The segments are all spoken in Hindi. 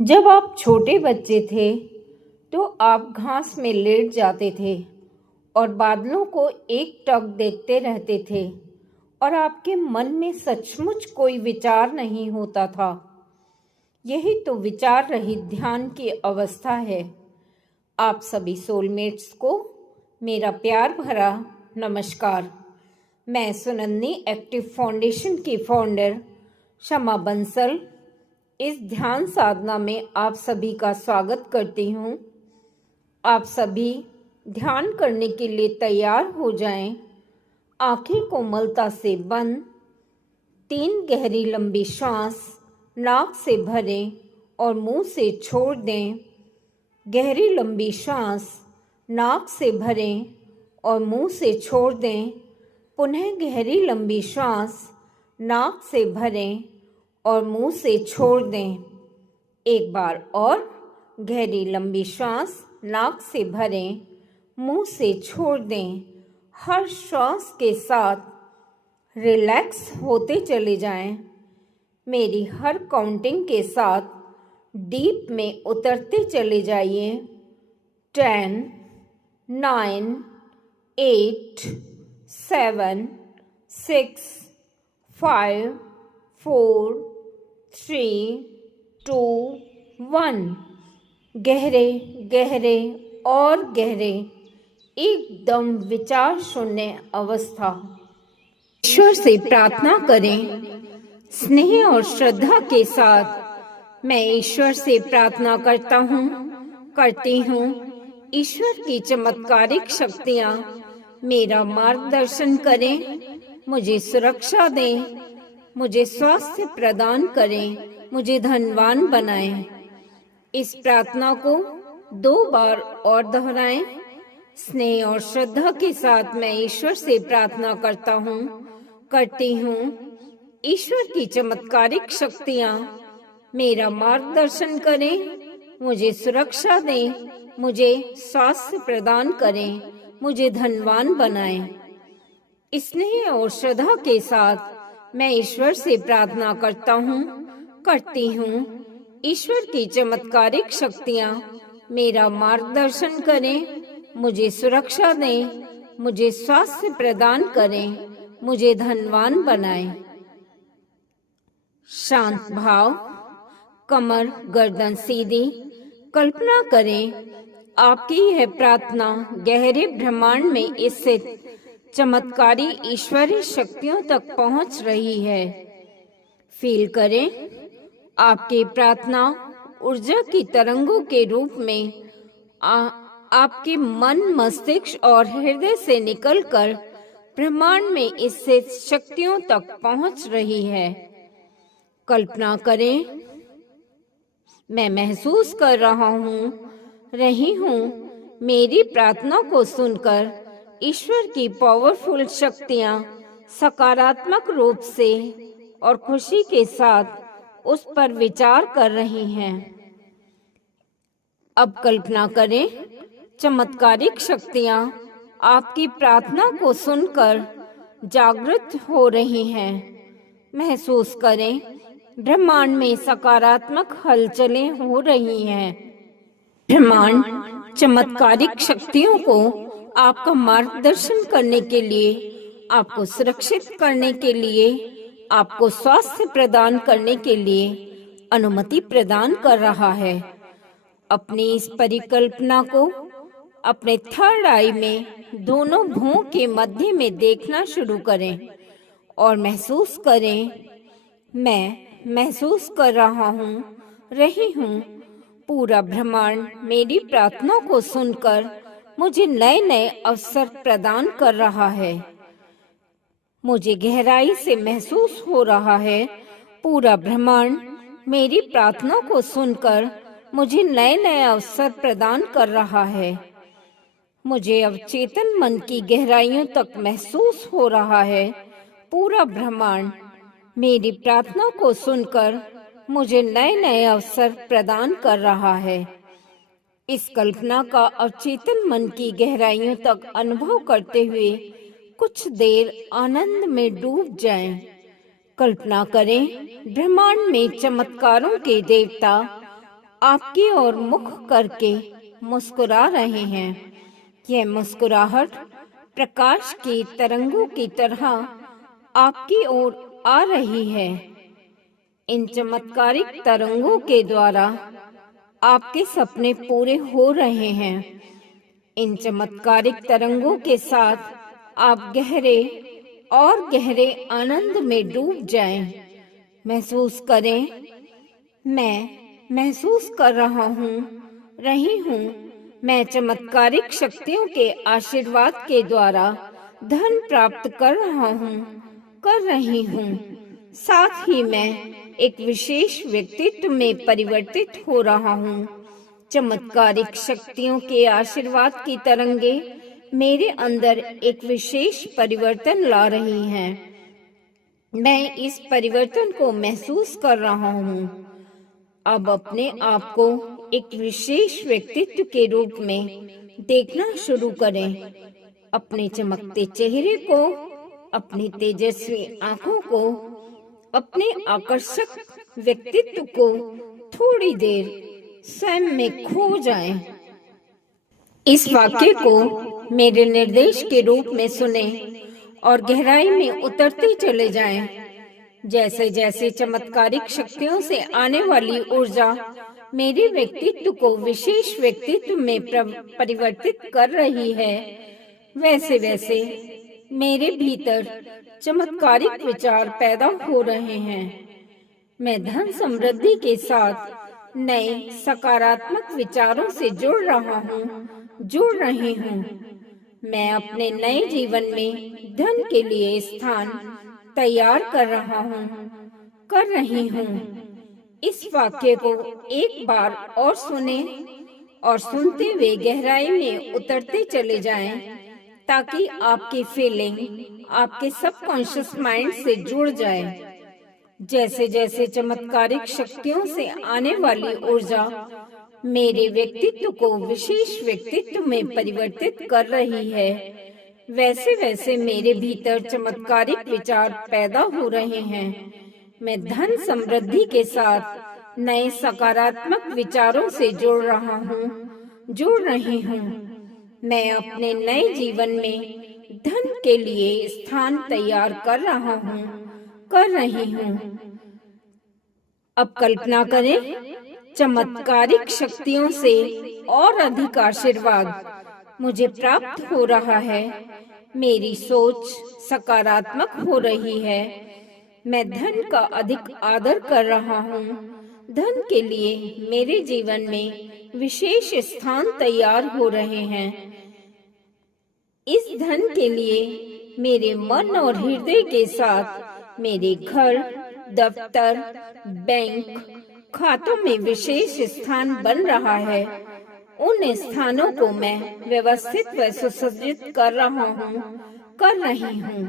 जब आप छोटे बच्चे थे तो आप घास में लेट जाते थे और बादलों को एकटक देखते रहते थे और आपके मन में सचमुच कोई विचार नहीं होता था। यही तो विचार रहित ध्यान की अवस्था है। आप सभी सोलमेट्स को मेरा प्यार भरा नमस्कार। मैं सुनंदनी एक्टिव फाउंडेशन की फाउंडर शमा बंसल इस ध्यान साधना में आप सभी का स्वागत करती हूँ। आप सभी ध्यान करने के लिए तैयार हो जाएं। आंखें कोमलता से बंद, 3 गहरी लंबी श्वास नाक से भरें और मुंह से छोड़ दें। गहरी लंबी श्वास नाक से भरें और मुंह से छोड़ दें। पुनः गहरी लंबी श्वास नाक से भरें और मुंह से छोड़ दें। एक बार और गहरी लंबी श्वास नाक से भरें, मुंह से छोड़ दें। हर श्वास के साथ रिलैक्स होते चले जाएं। मेरी हर काउंटिंग के साथ डीप में उतरते चले जाइए। 10, 9, 8, 7, 6, 5, 4, 3, 2, 1। गहरे गहरे और गहरे, एकदम विचार शून्य अवस्था। ईश्वर से प्रार्थना करें। स्नेह और श्रद्धा के साथ मैं ईश्वर से प्रार्थना करती हूँ। ईश्वर की चमत्कारिक शक्तियाँ मेरा मार्गदर्शन करें, मुझे सुरक्षा दें, मुझे स्वास्थ्य प्रदान करें, मुझे धनवान बनाएं। इस प्रार्थना को 2 बार और दोहराएं। स्नेह और श्रद्धा के साथ मैं ईश्वर से प्रार्थना करती हूँ। ईश्वर की चमत्कारिक शक्तियाँ मेरा मार्गदर्शन करें, मुझे सुरक्षा दें, मुझे स्वास्थ्य प्रदान करें, मुझे धनवान बनाएं। स्नेह और श्रद्धा के साथ मैं ईश्वर से प्रार्थना करती हूँ। ईश्वर की चमत्कारिक शक्तियाँ मेरा मार्गदर्शन करें, मुझे सुरक्षा दें, मुझे स्वास्थ्य प्रदान करें, मुझे धनवान बनाएं। शांत भाव, कमर गर्दन सीधी। कल्पना करें आपकी यह प्रार्थना गहरे ब्रह्मांड में स्थित चमत्कारी ईश्वरीय शक्तियों तक पहुंच रही है। फील करें आपकी प्रार्थना ऊर्जा की तरंगों के रूप में आपके मन, मस्तिष्क और हृदय से निकलकर ब्रह्मांड में स्थित शक्तियों तक पहुंच रही है। कल्पना करें मैं महसूस कर रही हूँ मेरी प्रार्थना को सुनकर ईश्वर की पावरफुल शक्तियाँ सकारात्मक रूप से और खुशी के साथ उस पर विचार कर रही हैं। अब कल्पना करें चमत्कारिक शक्तियाँ आपकी प्रार्थना को सुनकर जागृत हो रही हैं। महसूस करें ब्रह्मांड में सकारात्मक हलचलें हो रही हैं। ब्रह्मांड चमत्कारिक शक्तियों को आपका मार्गदर्शन करने के लिए, आपको सुरक्षित करने के लिए, आपको स्वास्थ्य प्रदान करने के लिए अनुमति प्रदान कर रहा है। अपनी इस परिकल्पना को अपने थर्ड आई में दोनों भुवों के मध्य में देखना शुरू करें और महसूस करें मैं महसूस कर रही हूँ पूरा ब्रह्मांड मेरी प्रार्थना को सुनकर मुझे नए नए अवसर प्रदान कर रहा है। मुझे गहराई से महसूस हो रहा है पूरा ब्रह्मांड मेरी प्रार्थना को सुनकर मुझे नए नए अवसर प्रदान कर रहा है। मुझे अवचेतन मन की गहराइयों तक महसूस हो रहा है पूरा ब्रह्मांड मेरी प्रार्थना को सुनकर मुझे नए नए अवसर प्रदान कर रहा है। इस कल्पना का अवचेतन मन की गहराइयों तक अनुभव करते हुए कुछ देर आनंद में डूब जाएं। कल्पना करें ब्रह्मांड में चमत्कारों के देवता आपकी ओर मुख करके मुस्कुरा रहे हैं। यह मुस्कुराहट प्रकाश की तरंगों की तरह आपकी ओर आ रही है। इन चमत्कारिक तरंगों के द्वारा आपके सपने पूरे हो रहे हैं। इन चमत्कारिक तरंगों के साथ आप गहरे और गहरे आनंद में डूब जाएं। महसूस करें, मैं महसूस कर रही हूँ। मैं चमत्कारिक शक्तियों के आशीर्वाद के द्वारा धन प्राप्त कर रही हूँ। साथ ही मैं एक विशेष व्यक्तित्व में परिवर्तित हो रहा हूँ। चमत्कारिक शक्तियों के आशीर्वाद की तरंगे मेरे अंदर एक विशेष परिवर्तन ला रही हैं। मैं इस परिवर्तन को महसूस कर रहा हूँ। अब अपने आप को एक विशेष व्यक्तित्व के रूप में देखना शुरू करें। अपने चमकते चेहरे को, अपनी तेजस्वी आंखों को, अपने आकर्षक व्यक्तित्व को थोड़ी देर स्वयं में खो जाएं। इस वाक्य को मेरे निर्देश के रूप में सुने और गहराई में उतरते चले जाएं। जैसे जैसे चमत्कारिक शक्तियों से आने वाली ऊर्जा मेरे व्यक्तित्व को विशेष व्यक्तित्व में परिवर्तित कर रही है, वैसे वैसे मेरे भीतर चमत्कारिक विचार पैदा हो रहे हैं। मैं धन समृद्धि के साथ नए सकारात्मक विचारों से जुड़ रही हूँ। मैं अपने नए जीवन में धन के लिए स्थान तैयार कर रही हूँ। इस वाक्य को एक बार और सुने और सुनते हुए गहराई में उतरते चले जाएं, ताकि आपकी फीलिंग आपके सबकॉन्शियस माइंड से जुड़ जाए। जैसे जैसे चमत्कारिक शक्तियों से आने वाली ऊर्जा मेरे व्यक्तित्व को विशेष व्यक्तित्व में परिवर्तित कर रही है, वैसे वैसे मेरे भीतर चमत्कारिक विचार पैदा हो रहे हैं। मैं धन समृद्धि के साथ नए सकारात्मक विचारों से जुड़ रही हूँ। मैं अपने नए जीवन में धन के लिए स्थान तैयार कर रही हूँ। अब कल्पना करें, चमत्कारिक शक्तियों से और अधिक आशीर्वाद मुझे प्राप्त हो रहा है। मेरी सोच सकारात्मक हो रही है। मैं धन का अधिक आदर कर रहा हूँ। धन के लिए मेरे जीवन में विशेष स्थान तैयार हो रहे हैं। इस धन के लिए मेरे मन और हृदय के साथ मेरे घर, दफ्तर, बैंक खातों में विशेष स्थान बन रहा है। उन स्थानों को मैं व्यवस्थित व सुसज्जित कर रही हूँ।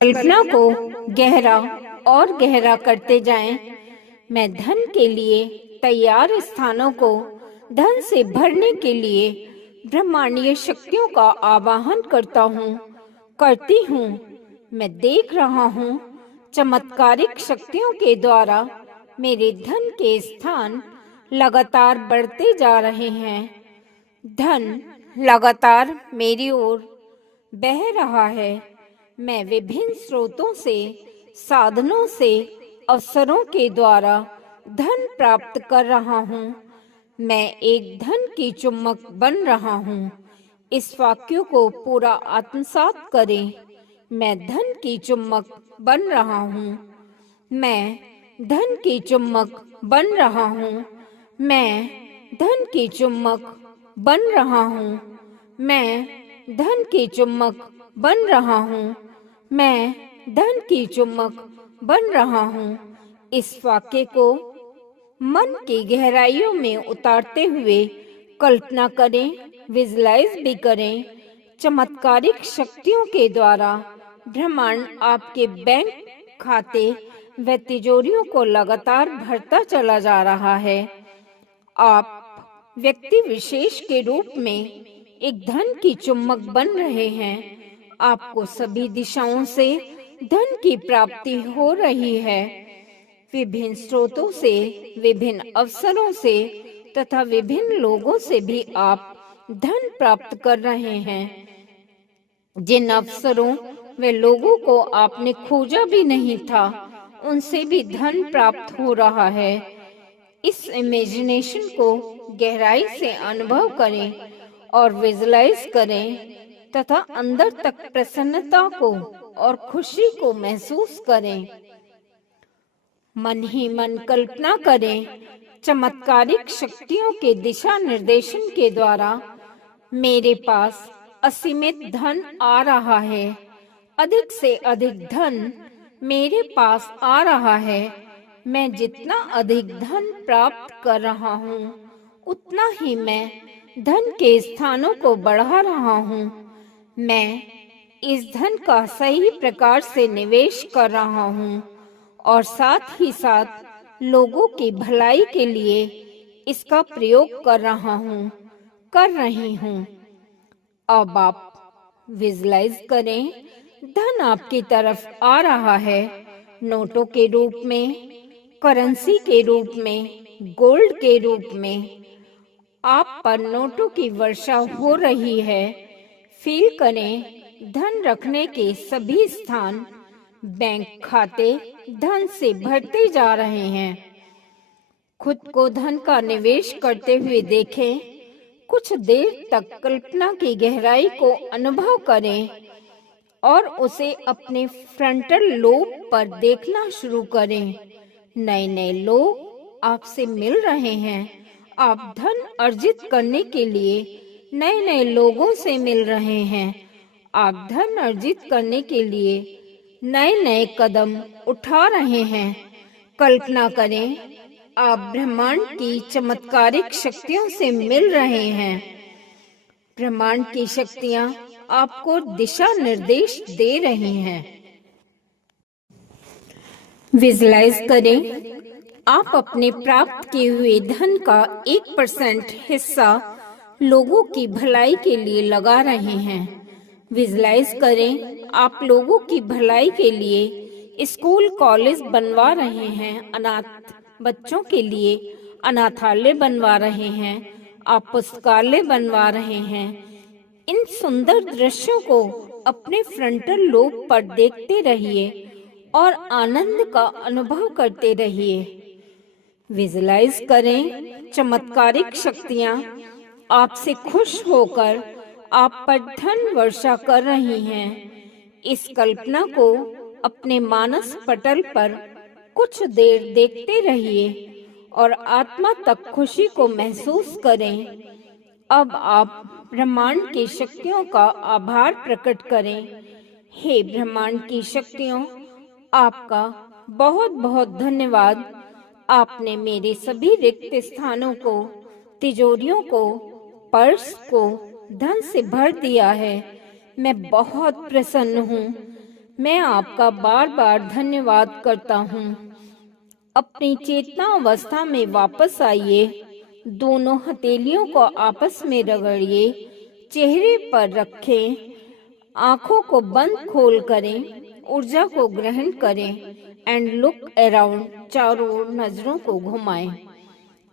कल्पना को गहरा और गहरा करते जाएं। मैं धन के लिए तैयार स्थानों को धन से भरने के लिए ब्रह्मांडीय शक्तियों का आवाहन करती हूँ। मैं देख रहा हूँ, चमत्कारिक शक्तियों के द्वारा मेरे धन के स्थान लगातार बढ़ते जा रहे हैं। धन लगातार मेरी ओर बह रहा है। मैं विभिन्न स्रोतों से, साधनों से, अवसरों के द्वारा धन प्राप्त कर रहा हूँ। मैं एक धन की चुम्बक बन रहा हूँ। इस वाक्य को पूरा आत्मसात करें। मैं धन की चुम्बक बन रहा हूँ। मैं धन की चुम्बक बन रहा हूँ। मैं धन की चुम्बक बन रहा हूँ। मैं धन की चुम्बक बन रहा हूँ। मैं धन की चुम्बक बन रहा हूँ। इस वाक्य को मन की गहराइयों में उतारते हुए कल्पना करें, विजुलाइज भी करें। चमत्कारिक शक्तियों के द्वारा ब्रह्मांड आपके बैंक खाते व तिजोरियों को लगातार भरता चला जा रहा है। आप व्यक्ति विशेष के रूप में एक धन की चुम्बक बन रहे हैं। आपको सभी दिशाओं से धन की प्राप्ति हो रही है। विभिन्न स्रोतों से, विभिन्न अवसरों से तथा विभिन्न लोगों से भी आप धन प्राप्त कर रहे हैं। जिन अवसरों व लोगों को आपने खोजा भी नहीं था, उनसे भी धन प्राप्त हो रहा है। इस इमेजिनेशन को गहराई से अनुभव करें और विजुलाइज करें तथा अंदर तक प्रसन्नता को और खुशी को महसूस करें। मन ही मन कल्पना करें, चमत्कारिक शक्तियों के दिशा निर्देशन के द्वारा मेरे पास असीमित धन आ रहा है। अधिक से अधिक धन मेरे पास आ रहा है। मैं जितना अधिक धन प्राप्त कर रहा हूँ, उतना ही मैं धन के स्थानों को बढ़ा रहा हूँ। मैं इस धन का सही प्रकार से निवेश कर रहा हूँ और साथ ही साथ लोगों की भलाई के लिए इसका प्रयोग कर रहा हूँ, कर रही हूँ। अब आप विजुलाइज करें, धन आपकी तरफ आ रहा है, नोटों के रूप में, करेंसी के रूप में, गोल्ड के रूप में। आप पर नोटों की वर्षा हो रही है। फील करें, धन रखने के सभी स्थान, बैंक खाते धन से भरते जा रहे हैं। खुद को धन का निवेश करते हुए देखें। कुछ देर तक कल्पना की गहराई को अनुभव करें और उसे अपने फ्रंटल लोब पर देखना शुरू करें। नए नए लोग आपसे मिल रहे हैं। आप धन अर्जित करने के लिए नए नए लोगों से मिल रहे हैं। आप धन अर्जित करने के लिए नए नए कदम उठा रहे हैं। कल्पना करें, आप ब्रह्मांड की चमत्कारिक शक्तियों से मिल रहे हैं। ब्रह्मांड की शक्तियां आपको दिशा निर्देश दे रही हैं। विजुलाइज करें, आप अपने प्राप्त किए हुए धन का 1% हिस्सा लोगों की भलाई के लिए लगा रहे हैं। विजुलाइज करें, आप लोगों की भलाई के लिए स्कूल कॉलेज बनवा रहे हैं, अनाथ बच्चों के लिए अनाथालय बनवा रहे हैं, आप पुस्तकालय बनवा रहे हैं। इन सुंदर दृश्यों को अपने फ्रंटल लोब पर देखते रहिए और आनंद का अनुभव करते रहिए। विजुलाइज करें, चमत्कारिक शक्तियां आपसे खुश होकर आप पर धन वर्षा कर रही हैं। इस कल्पना को अपने मानस पटल पर कुछ देर देखते रहिए और आत्मा तक खुशी को महसूस करें। अब आप ब्रह्मांड की शक्तियों का आभार प्रकट करें। हे ब्रह्मांड की शक्तियों, आपका बहुत बहुत धन्यवाद। आपने मेरे सभी रिक्त स्थानों को, तिजोरियों को, पर्स को धन से भर दिया है। मैं बहुत प्रसन्न हूँ। मैं आपका बार बार धन्यवाद करता हूँ। अपनी चेतना अवस्था में वापस आइए। दोनों हथेलियों को आपस में रगड़िए, चेहरे पर रखें, आंखों को बंद खोल करें, ऊर्जा को ग्रहण करें एंड लुक अराउंड। चारों ओर नजरों को घुमाएं।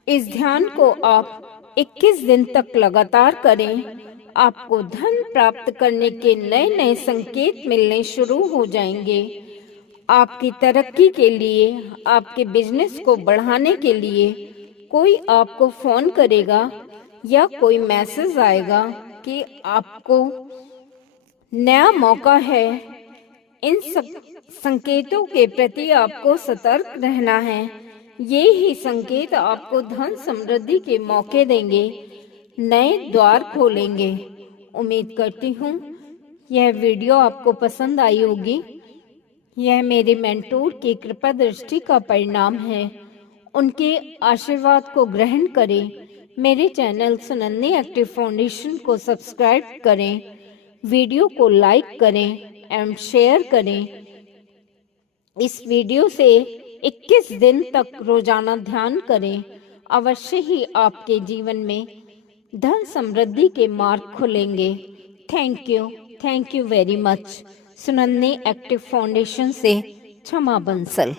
इस ध्यान को आप 21 दिन तक लगातार करें। आपको धन प्राप्त करने के नए नए संकेत मिलने शुरू हो जाएंगे। आपकी तरक्की के लिए, आपके बिजनेस को बढ़ाने के लिए कोई आपको फोन करेगा या कोई मैसेज आएगा कि आपको नया मौका है। इन संकेतों के प्रति आपको सतर्क रहना है। ये ही संकेत आपको धन समृद्धि के मौके देंगे, नए द्वार खोलेंगे। उम्मीद करती हूँ यह वीडियो आपको पसंद आई होगी। यह मेरे मेंटोर की कृपा दृष्टि का परिणाम है। उनके आशीर्वाद को ग्रहण करें। मेरे चैनल सुनन्नी एक्टिव फाउंडेशन को सब्सक्राइब करें, वीडियो को लाइक करें एवं शेयर करें। इस वीडियो से 21 दिन तक रोजाना ध्यान करें। अवश्य ही आपके जीवन में धन समृद्धि के मार्ग खुलेंगे। Thank you very much. सुनन्नी एक्टिव फाउंडेशन से क्षमा बंसल।